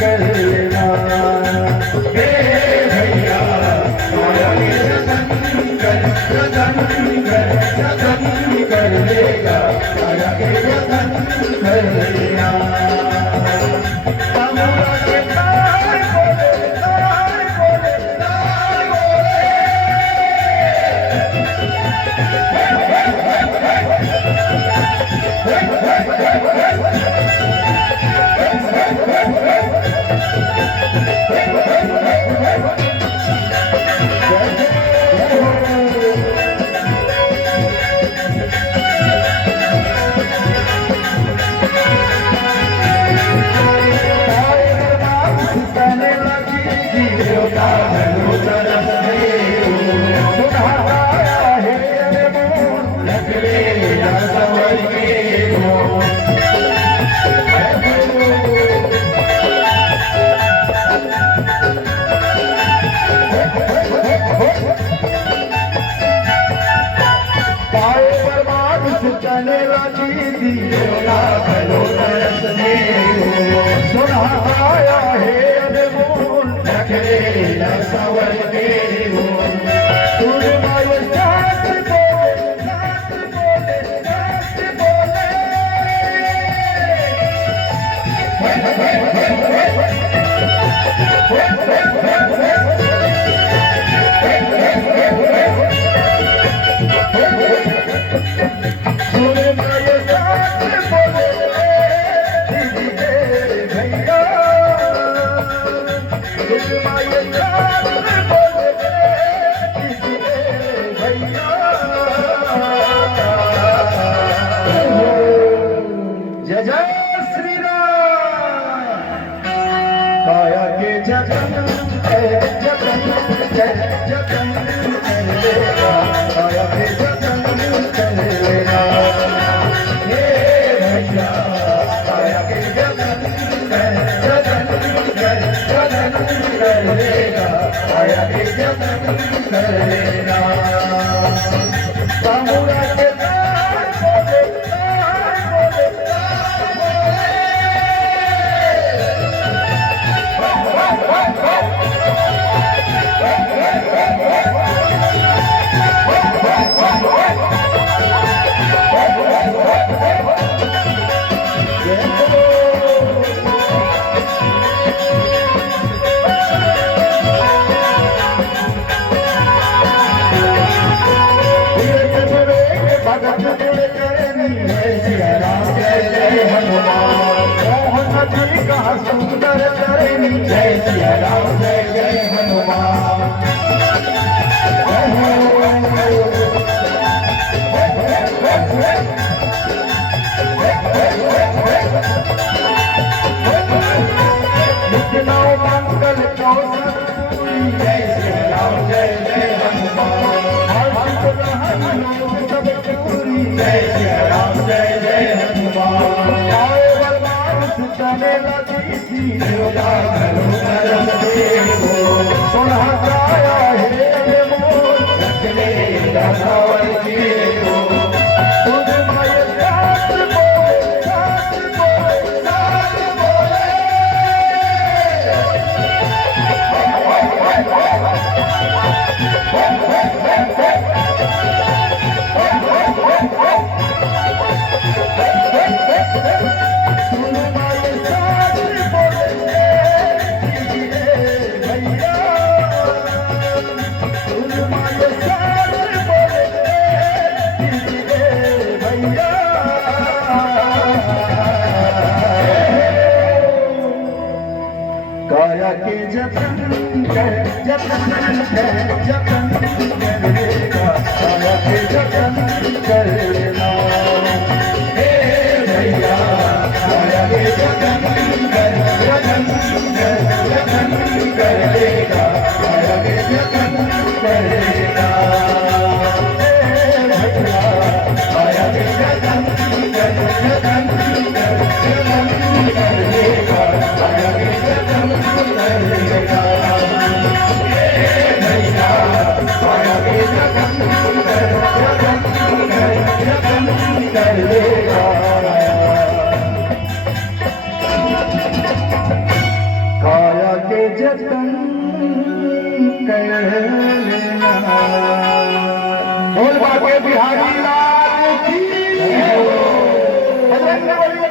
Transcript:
कर लेना। हे भैया काया के जतन कर लेगा, काया के जतन कर लेना। तमुरा के तार बोले, तार बोले, तार बोले। सुनाया है अनमोल नखरे सवर के सुरमाए साथ बोले, साथ बोले, साथ बोले। जय जय श्री राम। काया के जतन जतन जतन कर लेगा, काया के जतन कर लेगा। हे भैया काया के जतन जतन कर लेगा, काया के जतन कर लेगा। तमुरा के तार बोले, तार बोले, तार बोले। भगत दिल करनी है सिया राम जय जय हनुमान। मोहन जी का सुंदर करनी जय सिया राम जय जय हनुमान। नित्य मंगल चौसठ जय सिया राम जय जय हनुमान। जय श्री राम जय जय हनुमान। आए बलवान चले लगी थी सुना गाया है मोर रखले रावण के हो। तुझ माय साथ बोले, साथ बोले, साथ बोले। काया के जतन कर लेगा, काया के जतन कर लेना। हे भैया काया के जतन कर लेगा, काया के जतन कर लेगा। हे भैया काया के जतन कर लेगा, काया के जतन कर लेगा। हे भैया काया के जतन कर लेगा। जतन कर लेना। बोल बाके बिहारी लाल की जय हो। बजरंग बली